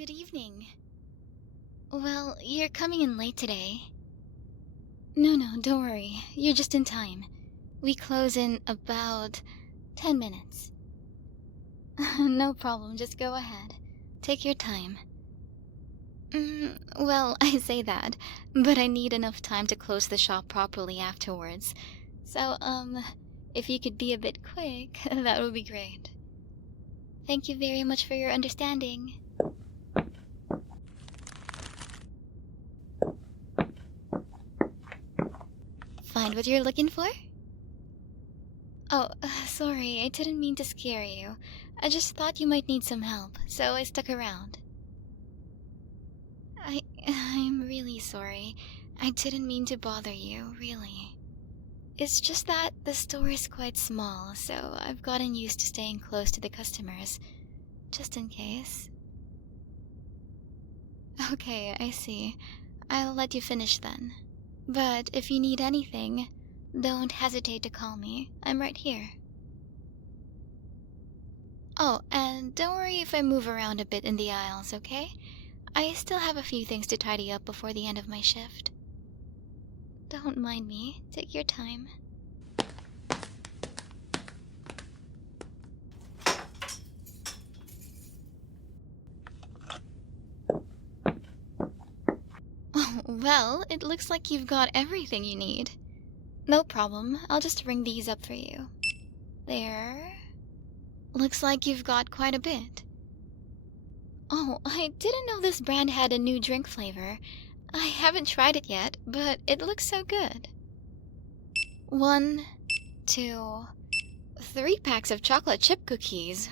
good evening. Well, you're coming in late today. No, don't worry. You're just in time. We close in about 10 minutes. No problem, just go ahead. Take your time. Well, I say that, but I need enough time to close the shop properly afterwards. So, if you could be a bit quick, that would be great. Thank you very much for your understanding. Find what you're looking for? Oh, sorry, I didn't mean to scare you. I just thought you might need some help, so I stuck around. I'm really sorry. I didn't mean to bother you, really. It's just that the store is quite small, so I've gotten used to staying close to the customers, just in case. Okay, I see. I'll let you finish then. But if you need anything, don't hesitate to call me. I'm right here. Oh, and don't worry if I move around a bit in the aisles, okay? I still have a few things to tidy up before the end of my shift. Don't mind me. Take your time. Oh, well, it looks like you've got everything you need. No problem. I'll just ring these up for you. There. Looks like you've got quite a bit. Oh, I didn't know this brand had a new drink flavor. I haven't tried it yet, but it looks so good. 1, 2, 3 packs of chocolate chip cookies.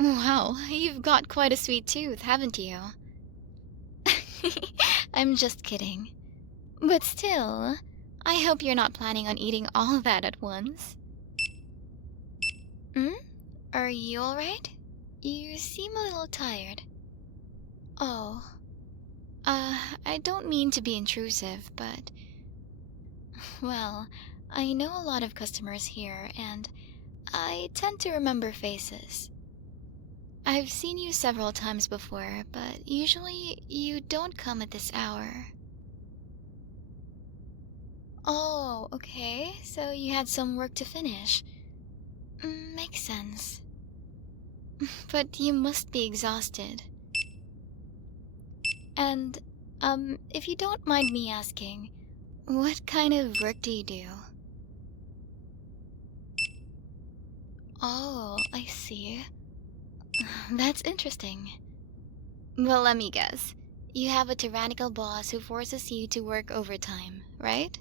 Wow, you've got quite a sweet tooth, haven't you? I'm just kidding. But still, I hope you're not planning on eating all that at once. Are you alright? You seem a little tired. Oh, I don't mean to be intrusive, but... Well, I know a lot of customers here, and I tend to remember faces. I've seen you several times before, but usually you don't come at this hour. Oh, okay, so you had some work to finish. Makes sense. But you must be exhausted. And, if you don't mind me asking, what kind of work do you do? Oh, I see. That's interesting. Well, let me guess. You have a tyrannical boss who forces you to work overtime, right?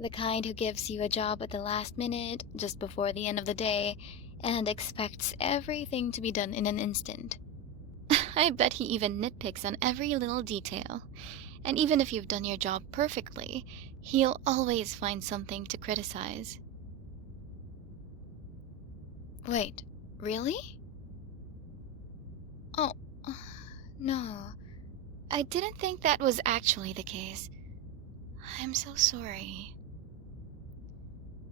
The kind who gives you a job at the last minute, just before the end of the day, and expects everything to be done in an instant. I bet he even nitpicks on every little detail. And even if you've done your job perfectly, he'll always find something to criticize. Wait, really? Oh, no. I didn't think that was actually the case. I'm so sorry.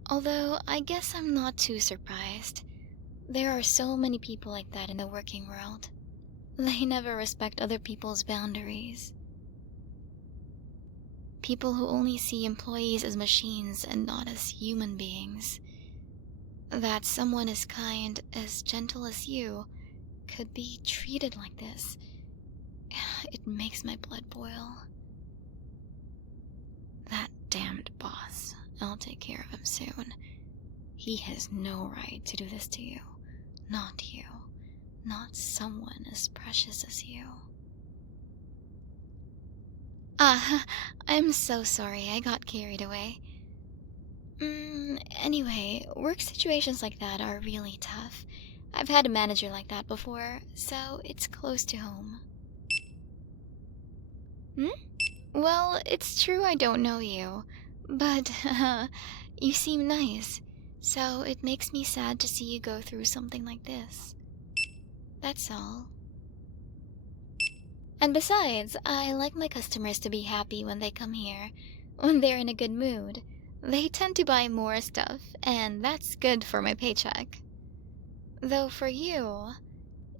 Although, I guess I'm not too surprised. There are so many people like that in the working world. They never respect other people's boundaries. People who only see employees as machines and not as human beings. That someone as kind, as gentle as you could be treated like this. It makes my blood boil. That damned boss. I'll take care of him soon. He has no right to do this to you. Not you. Not someone as precious as you. I'm so sorry, I got carried away. Anyway, work situations like that are really tough. I've had a manager like that before, so it's close to home. Well, it's true I don't know you, but you seem nice, so it makes me sad to see you go through something like this. That's all. And besides, I like my customers to be happy when they come here. When they're in a good mood, they tend to buy more stuff, and that's good for my paycheck. Though for you,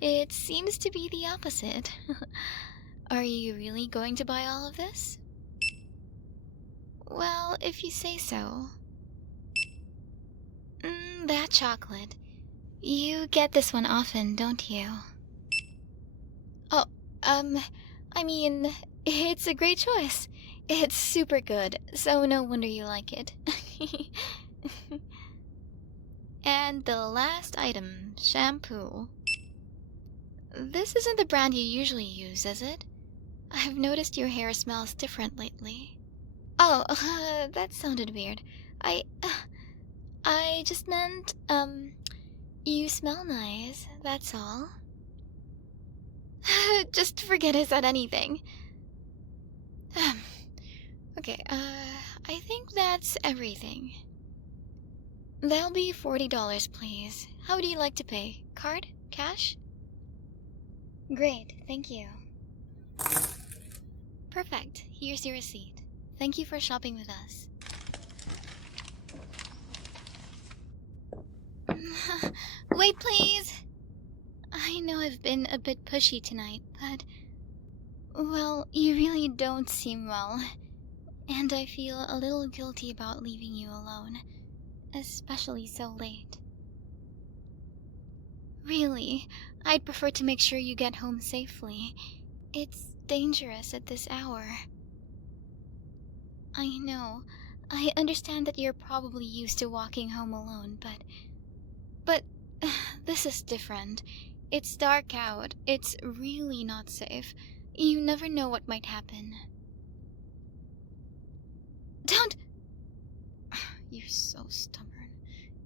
It seems to be the opposite. Are you really going to buy all of this? Well, if you say so. That chocolate. You get this one often, don't you? Oh, I mean, it's a great choice. It's super good, so no wonder you like it. And the last item, shampoo. This isn't the brand you usually use, is it? I've noticed your hair smells different lately. Oh, that sounded weird. I just meant, you smell nice, that's all. Just forget I said anything. Okay, I think that's everything. That'll be $40, please. How would you like to pay? Card? Cash? Great, thank you. Perfect, here's your receipt. Thank you for shopping with us. Wait, please! I know I've been a bit pushy tonight, but... Well, you really don't seem well. And I feel a little guilty about leaving you alone, especially so late. Really, I'd prefer to make sure you get home safely. It's dangerous at this hour. I know. I understand that you're probably used to walking home alone, but this is different. It's dark out. It's really not safe. You never know what might happen. Don't! You're so stubborn.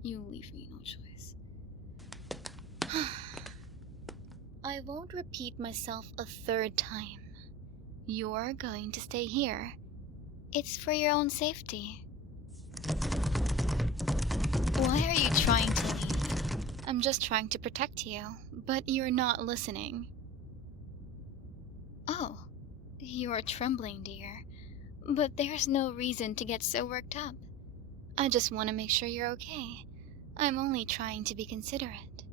You leave me no choice. I won't repeat myself a third time. You're going to stay here. It's for your own safety. Why are you trying to leave? I'm just trying to protect you, but you're not listening. Oh, you're trembling, dear. But there's no reason to get so worked up. I just want to make sure you're okay. I'm only trying to be considerate.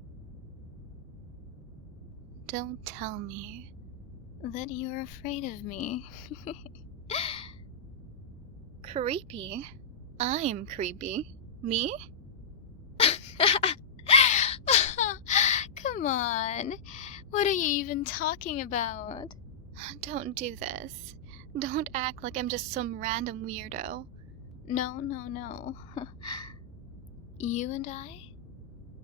Don't tell me that you're afraid of me. Creepy? I'm creepy. Me? Come on. What are you even talking about? Don't do this. Don't act like I'm just some random weirdo. No, no, no. You and I?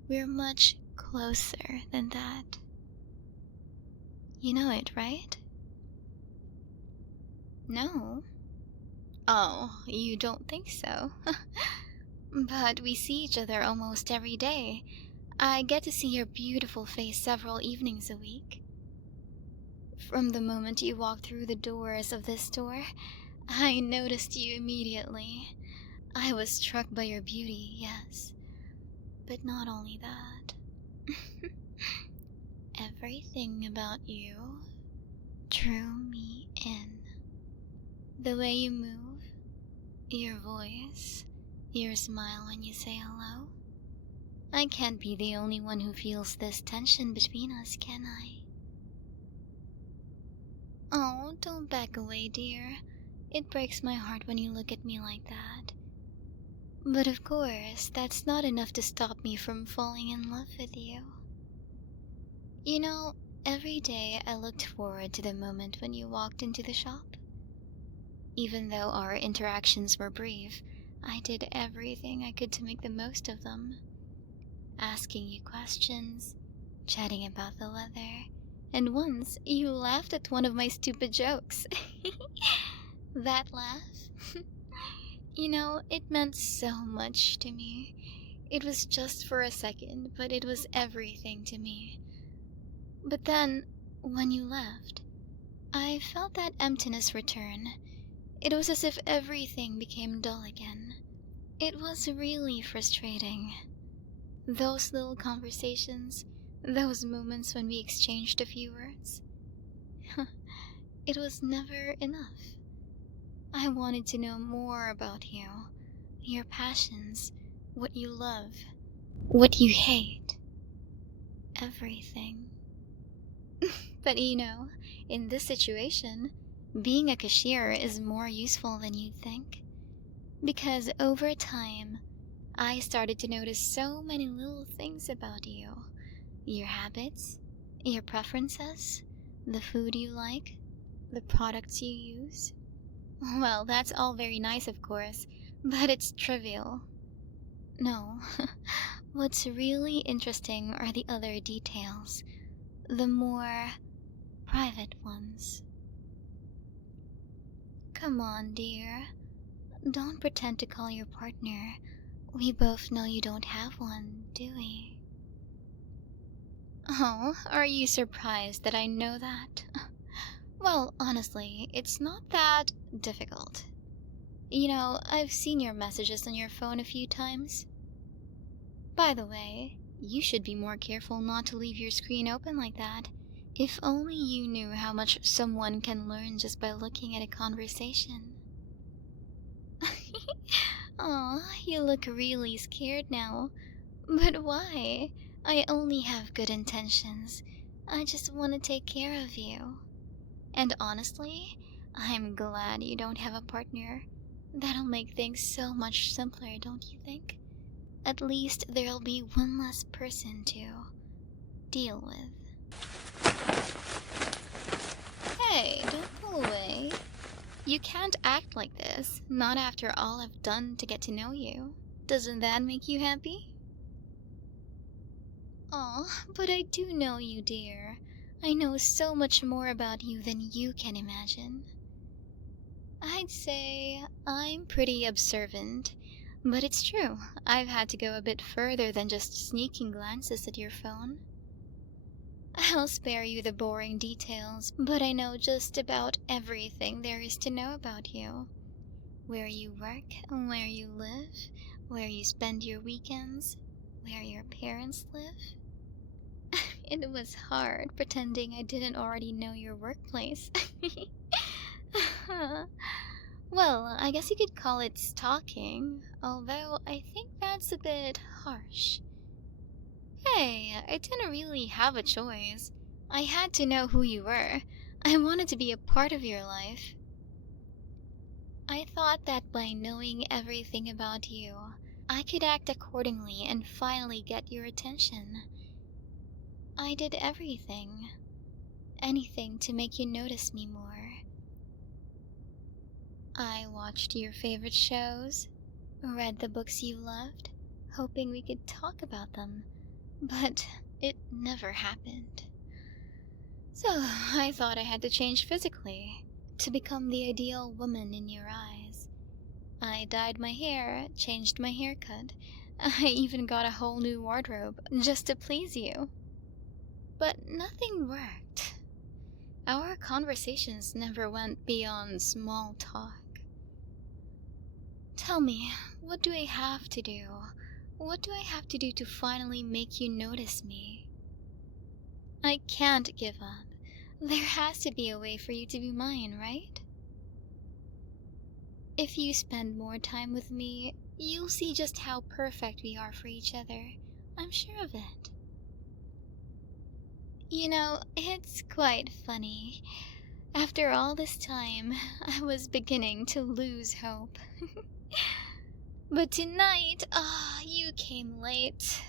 We're much closer than that. You know it, right? No? Oh, you don't think so? But we see each other almost every day. I get to see your beautiful face several evenings a week. From the moment you walked through the doors of this store, I noticed you immediately. I was struck by your beauty, yes. But not only that. Everything about you drew me in. The way you move, your voice, your smile when you say hello. I can't be the only one who feels this tension between us, can I? Oh, don't back away, dear. It breaks my heart when you look at me like that. But of course, that's not enough to stop me from falling in love with you. You know, every day I looked forward to the moment when you walked into the shop. Even though our interactions were brief, I did everything I could to make the most of them. Asking you questions, chatting about the weather, and once you laughed at one of my stupid jokes. That laugh? You know, it meant so much to me. It was just for a second, but it was everything to me. But then, when you left, I felt that emptiness return. It was as if everything became dull again. It was really frustrating. Those little conversations, those moments when we exchanged a few words. It was never enough. I wanted to know more about you, your passions, what you love, what you hate, everything. But in this situation, being a cashier is more useful than you'd think. Because over time, I started to notice so many little things about you. Your habits, your preferences, the food you like, the products you use. Well, that's all very nice, of course, but it's trivial. No, what's really interesting are the other details, the more private ones. Come on, dear. Don't pretend to call your partner. We both know you don't have one, do we? Oh, are you surprised that I know that? Well, honestly, it's not that difficult. I've seen your messages on your phone a few times. By the way, you should be more careful not to leave your screen open like that. If only you knew how much someone can learn just by looking at a conversation. Aw, you look really scared now. But why? I only have good intentions. I just want to take care of you. And honestly, I'm glad you don't have a partner. That'll make things so much simpler, don't you think? At least there'll be one less person to deal with. Hey, don't pull away. You can't act like this, not after all I've done to get to know you. Doesn't that make you happy? Aw, but I do know you, dear. I know so much more about you than you can imagine. I'd say I'm pretty observant, but it's true, I've had to go a bit further than just sneaking glances at your phone. I'll spare you the boring details, but I know just about everything there is to know about you. Where you work, where you live, where you spend your weekends, where your parents live. It was hard pretending I didn't already know your workplace. Well, I guess you could call it stalking, although I think that's a bit harsh. Hey, I didn't really have a choice. I had to know who you were. I wanted to be a part of your life. I thought that by knowing everything about you, I could act accordingly and finally get your attention. I did everything. Anything to make you notice me more. I watched your favorite shows, read the books you loved, hoping we could talk about them, but it never happened. So I thought I had to change physically, to become the ideal woman in your eyes. I dyed my hair, changed my haircut, I even got a whole new wardrobe just to please you. But nothing worked. Our conversations never went beyond small talk. Tell me, what do I have to do? What do I have to do to finally make you notice me? I can't give up. There has to be a way for you to be mine, right? If you spend more time with me, you'll see just how perfect we are for each other. I'm sure of it. It's quite funny. After all this time, I was beginning to lose hope. But tonight, you came late.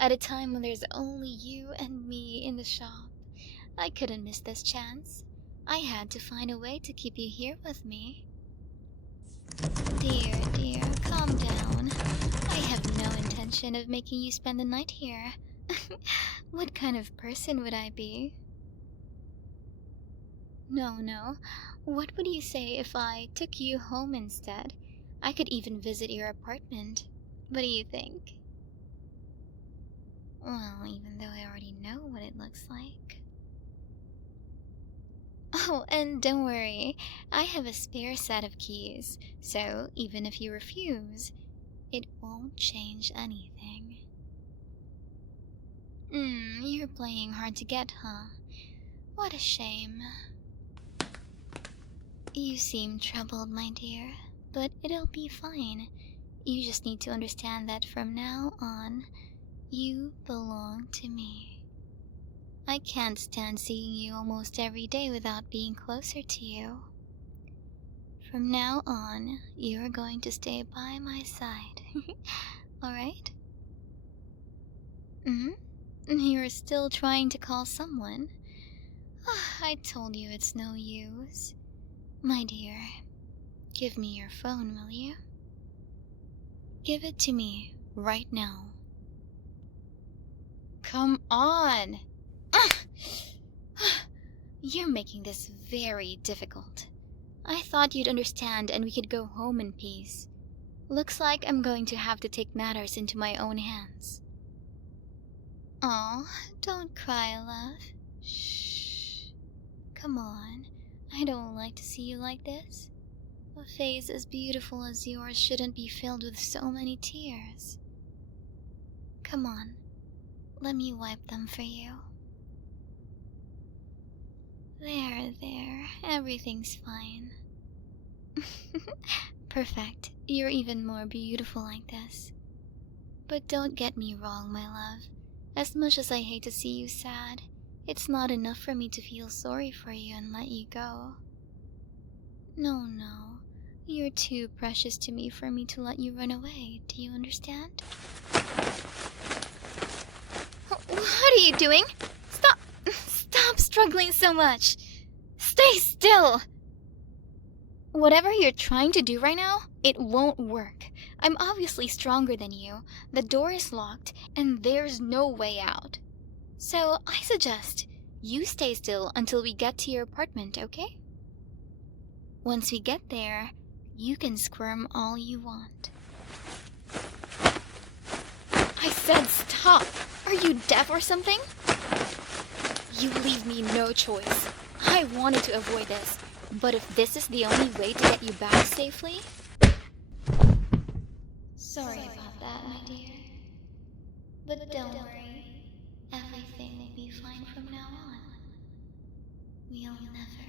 At a time when there's only you and me in the shop. I couldn't miss this chance. I had to find a way to keep you here with me. Dear, calm down. I have no intention of making you spend the night here. What kind of person would I be? No. What would you say if I took you home instead? I could even visit your apartment. What do you think? Well, even though I already know what it looks like. Oh, and don't worry, I have a spare set of keys, so even if you refuse, it won't change anything. You're playing hard to get, huh? What a shame. You seem troubled, my dear, but it'll be fine. You just need to understand that from now on, you belong to me. I can't stand seeing you almost every day without being closer to you. From now on, you're going to stay by my side. Alright? You're still trying to call someone? I told you it's no use. My dear, give me your phone, will you? Give it to me right now. Come on! You're making this very difficult. I thought you'd understand and we could go home in peace. Looks like I'm going to have to take matters into my own hands. Aw, don't cry, love. Shh. Come on, I don't like to see you like this. A face as beautiful as yours shouldn't be filled with so many tears. Come on, let me wipe them for you. There, everything's fine. Perfect, you're even more beautiful like this. But don't get me wrong, my love. As much as I hate to see you sad, it's not enough for me to feel sorry for you and let you go. No, you're too precious to me for me to let you run away, do you understand? What are you doing? Stop struggling so much! Stay still! Whatever you're trying to do right now, it won't work. I'm obviously stronger than you, the door is locked, and there's no way out. So I suggest you stay still until we get to your apartment, okay? Once we get there, you can squirm all you want. I said stop! Are you deaf or something? You leave me no choice. I wanted to avoid this, but if this is the only way to get you back safely... Sorry about that, my dear. But don't worry, everything will be fine from now on. We'll never